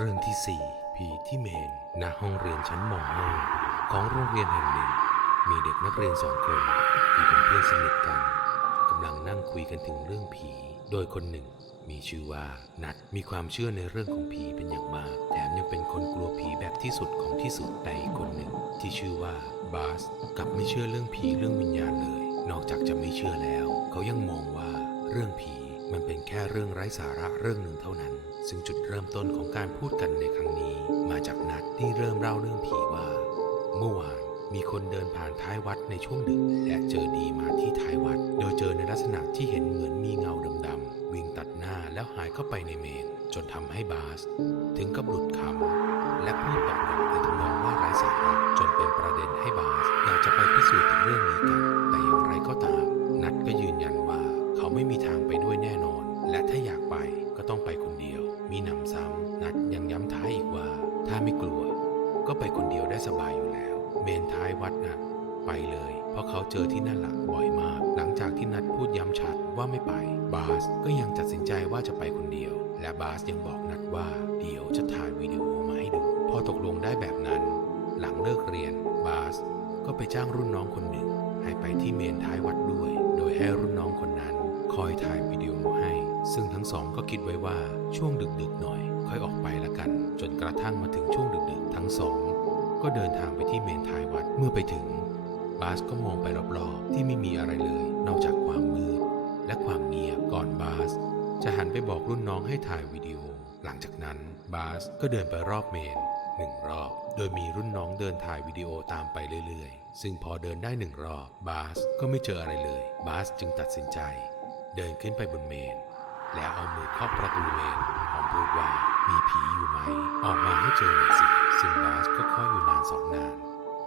เรื่องที่ 4 ผีที่เมนณห้องเรียนชั้นม .5 ของโรงเรียนแห่งหนึ่ง มีเด็กนักเรียนสองคนที่เป็นเพื่อนสนิทกันกำลังนั่งคุยกันถึงเรื่องผี โดยคนหนึ่ง มีชื่อว่านัดมีความเชื่อในเรื่องของผีเป็นอย่างมาก แถมยังเป็นคนกลัวผีแบบที่สุดของที่สุดแต่อีกคนหนึ่ง ที่ชื่อว่าบาสกลับไม่เชื่อเรื่องผีเรื่องวิญญาณเลย นอกจากจะไม่เชื่อแล้ว เขายังมองว่าเรื่องผีมันเป็นแค่เรื่องไร้สาระเรื่องหนึ่งเท่านั้น ซึ่งจุดเริ่มต้นของการพูดกันในครั้งนี้ มาจากนัดที่เริ่มเล่าเรื่องผีว่า เมื่อวานมีคนเดินผ่านท้ายวัดในช่วงดึก และเจอดีมาที่ท้ายวัด โดยเจอในลักษณะที่เห็นเหมือนมีเงาดำๆวิ่งตัดหน้าแล้วหายเข้าไปในเมน จนทำให้บาส ถึงกับหลุดคำและพูดตอบกลับในทำนองว่าไร้สาระจนเป็นประเด็นให้บาสอยากจะไปพิสูจน์ถึงเรื่องนี้กัน ยังย้ำท้ายอีกว่า ถ้าไม่กลัว ก็ไปคนเดียวได้สบายอยู่แล้ว เมนท้ายวัดน่ะไปเลย เพราะเขาเจอที่นั่นละบ่อยมาก หลังจากที่นัดพูดย้ำชัดว่าไม่ไป บาสก็ยังตัดสินใจว่าจะไปคนเดียว และบาสยังบอกนัดว่า เดี๋ยวจะถ่ายวิดีโอมาให้ดู พอตกลงได้แบบนั้น หลังเลิกเรียน บาสก็ไปจ้างรุ่นน้องคนหนึ่ง ให้ไปที่เมนท้ายวัดด้วย โดยให้รุ่นน้องคนนั้น คอยถ่ายวิดีโอให้ ซึ่งทั้งสองก็คิดไว้ว่าช่วงดึกๆหน่อย กระทั่งมาถึงช่วงดึกๆทั้งสอง ก็เดินทางไปที่เมนท้ายวัดเมื่อไปถึง บาสก็มองไปรอบๆที่ไม่มีอะไรเลย นอกจากความมืด และความเงียบก่อนบาส จะหันไปบอกรุ่นน้องให้ถ่ายวิดีโอ หลังจากนั้นบาสก็เดินไปรอบเมนหนึ่งรอบ โดยมีรุ่นน้องเดินถ่ายวิดีโอตามไปเรื่อยๆ ซึ่งพอเดินได้หนึ่งรอบบาสก็ไม่เจออะไรเลย บาสจึงตัดสินใจ เดินขึ้นไปบนเมน แล้วเอามือเคาะประตูเมน ให้เจอหน่อยสิซึ่งบาสก็เคาะอยู่นานสองนาน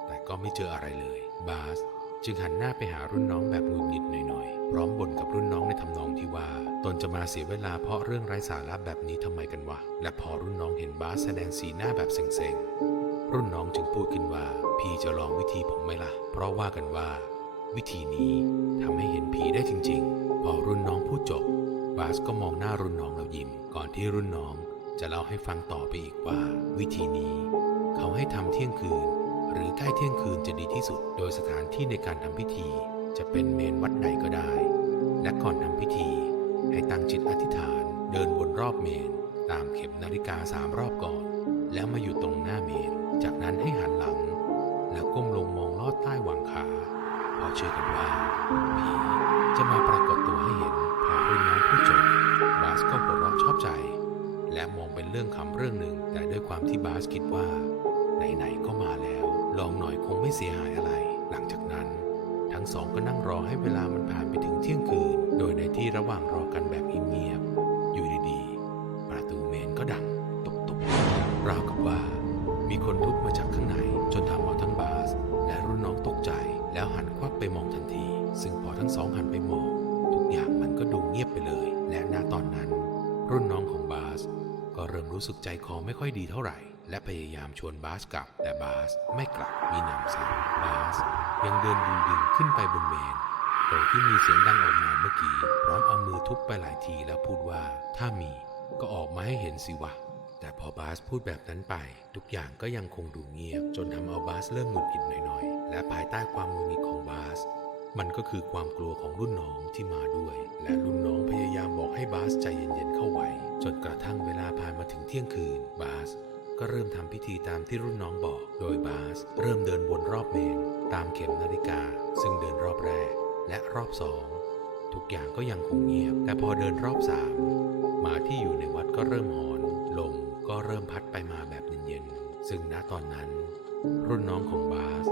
แต่ก็ไม่เจออะไรเลย บาสจึงหันหน้าไปหารุ่นน้องแบบงุดหงิดหน่อยๆ พร้อมบ่นกับรุ่นน้องในทำนองที่ว่า ตนจะมาเสียเวลาเพราะเรื่องไร้สาระแบบนี้ทำไมกันวะ และพอรุ่นน้องเห็นบาสแสดงสีหน้าแบบเซ็งๆ รุ่นน้องจึงพูดขึ้นว่า พี่จะลองวิธีผมไหมล่ะ เพราะว่ากันว่า วิธีนี้ทำให้เห็นผีได้จริง ๆ พอรุ่นน้องพูดจบ บาสก็มองหน้ารุ่นน้องแล้วยิ้ม ก่อนที่รุ่นน้อง จะเล่าให้ฟังต่อไปอีกว่า วิธีนี้เขาให้ทำเที่ยงคืน หรือใกล้เที่ยงคืนจะดีที่สุด โดยสถานที่ในการทำพิธี จะเป็นเมนวัดใดก็ได้ และก่อนทำพิธี ให้ตั้งจิตอธิษฐานเดินวนรอบเมน ตามเข็มนาฬิกาสามรอบก่อน แล้วมาอยู่ตรงหน้าเมน จากนั้นให้หันหลัง แล้วก้มลงมองลอดใต้หว่างขาเพราะเชื่อกันว่าผีจะมาปรากฏตัวให้เห็นพอรุ่นน้องพูดจบบาสก็หัวเราะชอบใจ และมองเป็นเรื่องขำเรื่องหนึ่ง แต่ด้วยความที่บาสคิดว่า ไหนๆก็มาแล้ว ลองหน่อยคงไม่เสียหายอะไร หลังจากนั้น ทั้งสองก็นั่งรอให้เวลามันผ่านไปถึงเที่ยงคืน โดยในที่ระหว่างรอกันแบบเงียบๆอยู่ดีๆ ประตูเมนก็ดังตุบๆราวกับว่า มีคนทุบมาจากข้างในจนทำเอาทั้งบาส และรุ่นน้องตกใจ แล้วหันควับไปมองทันที ซึ่งพอทั้งสองหันไปมอง ทุกอย่างมันก็ดูเงียบไปเลย และณตอนนั้น รุ่นน้องของบาส ก็เริ่มรู้สึกใจคอไม่ค่อยดีเท่าไหร่ และพยายามชวนบาสกลับ แต่บาสไม่กลับมีหนำซ้ำบาสยังเดินดึงดึงขึ้นไปบนเมนโดยที่มีเสียงดังออกมาเมื่อกี้ พร้อมเอามือทุบไปหลายทีแล้วพูดว่า ถ้ามีก็ออกมาให้เห็นสิวะแต่พอบาสพูดแบบนั้นไป ทุกอย่างก็ยังคงดูเงียบ จนทำเอาบาสเริ่มหงุดหงิดหน่อยๆ และภายใต้ความหงุดหงิดของบาส มันก็คือความกลัวของรุ่นน้องที่มาด้วย และรุ่นน้องพยายามบอกให้บาสใจเย็น จนกระทั่งเวลาผ่านมาถึงเที่ยงคืน บาส ก็เริ่มทำพิธีตามที่รุ่นน้องบอก โดยบาส เริ่มเดินวนรอบเมน ตามเข็มนาฬิกา ซึ่งเดินรอบแรก และรอบสองทุกอย่างก็ยังคงเงียบ แต่พอเดินรอบสามหมาที่อยู่ในวัดก็เริ่มหอน ลมก็เริ่มพัดไปมาแบบเย็นๆ ซึ่งณตอนนั้น รุ่นน้องของบาส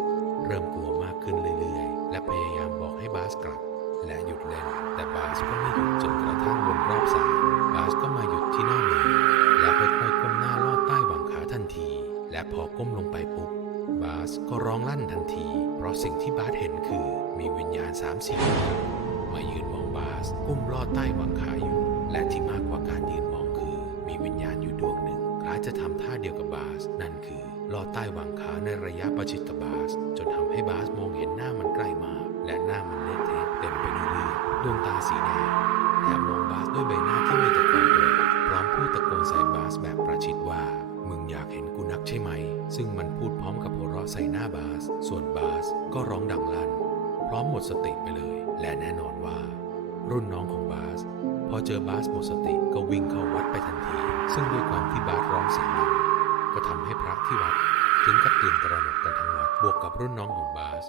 เริ่มกลัวมากขึ้นเรื่อยๆ และพยายามบอกให้บาสกลับ และหยุดเล่น แต่บาสก็ไม่หยุดจนกระทั่งวนรอบสาม พอก้มลงไปปุ๊บบาสก็ร้องลั่นทันที เพราะสิ่งที่บาสเห็นคือมีวิญญาณสามสีมายืนมองบาสก้มลอดใต้หว่างขาอยู่ และที่มากกว่าการยืนมองคือ มีวิญญาณอยู่ดวงหนึ่งคล้ายจะทำท่าเดียวกับบาส นั่นคือลอดใต้หว่างขาในระยะประชิดกับบาส จนทำให้บาสมองเห็นหน้ามันใกล้มาก และหน้ามันเละเทะเต็มไปด้วยเลือดดวงตาสีแดงแถมมองบาสด้วยใบหน้าที่มีแต่ความโกรธพร้อมพูดตะโกนใส่บาสแบบประชิดว่า อยากเห็นกูนักใช่ไหม ซึ่งมันพูดพร้อมกับหัวเราะใส่หน้าบาส ส่วนบาสก็ร้องดังลั่น พร้อมหมดสติไปเลย และแน่นอนว่า รุ่นน้องของบาส พอเจอบาสหมดสติก็วิ่งเข้าวัดไปทันที ซึ่งด้วยความที่บาสร้องเสียงดังก็ทำให้พระที่วัด ถึงกับตื่นตระหนกกันทั้งวัดบวกกับรุ่นน้องของบาส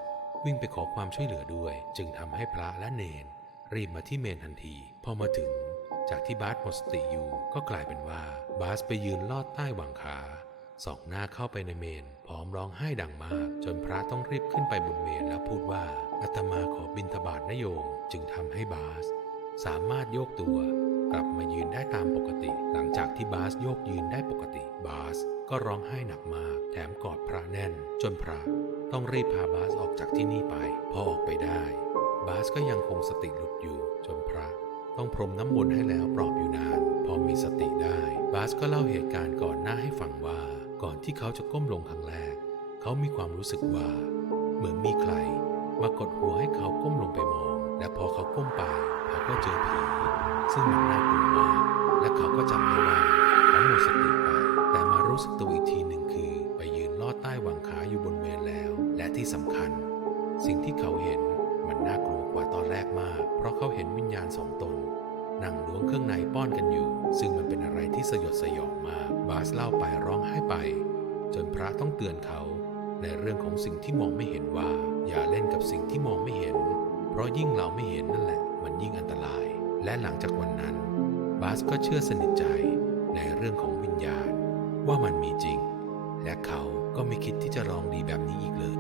วิ่งไปขอความช่วยเหลือด้วย จึงทำให้พระและเนนรีบมาที่เมนทันที พอมาถึง จากที่บาสหมดสติอยู่ก็กลายเป็นว่าบาสไปยืนลอดใต้หว่างขาส่องหน้าเข้าไปในเมนพร้อมร้องไห้ดังมาก จนพระต้องรีบขึ้นไปบนเมนแล้วพูดว่าอาตมาขอบินทบาทนโยมจึงทำให้บาส สามารถโยกตัว กลับมายืนได้ตามปกติ หลังจากที่บาสโยกยืนได้ปกติ บาสก็ร้องไห้หนักมาก แถมกอดพระแน่น จนพระต้องรีบพาบาสออกจากที่นี่ไป พอออกไปได้ บาสก็ยังคงสติหลุดอยู่จนพระ ต้องพรมน้ำมนต์ให้แล้วปลอบอยู่นาน พอมีสติได้ บาสก็เล่าเหตุการณ์ก่อนหน้าให้ฟังว่า ก่อนที่เขาจะก้มลงครั้งแรก เขามีความรู้สึกว่า เหมือนมีใคร มากดหัวให้เขาก้มลงไปมอง และพอเขาก้มไป เขาก็เจอผีซึ่งมันน่ากลัวมากและเขาก็จำได้ว่าเขาหมดสติไป แต่มารู้สึกตัวอีกทีหนึ่งคือ ไปยืนลอดใต้หว่างขาอยู่บนเมนแล้ว และที่สำคัญ สิ่งที่เขาเห็นมันน่ากลัวกว่าตอนแรกมาก เพราะเขาเห็นวิญญาณสองตน นั่งล้วงเครื่องในป้อนกันอยู่ ซึ่งมันเป็นอะไรที่สยดสยองมาก บาสเล่าไปร้องไห้ไป จนพระต้องเตือนเขาในเรื่องของสิ่งที่มองไม่เห็นว่า อย่าเล่นกับสิ่งที่มองไม่เห็น เพราะยิ่งเราไม่เห็นนั่นแหละ มันยิ่งอันตราย และหลังจากวันนั้น บาสก็เชื่อสนิทใจในเรื่องของวิญญาณ ว่ามันมีจริง และเขาก็ไม่คิดที่จะลองดีแบบนี้อีกเลย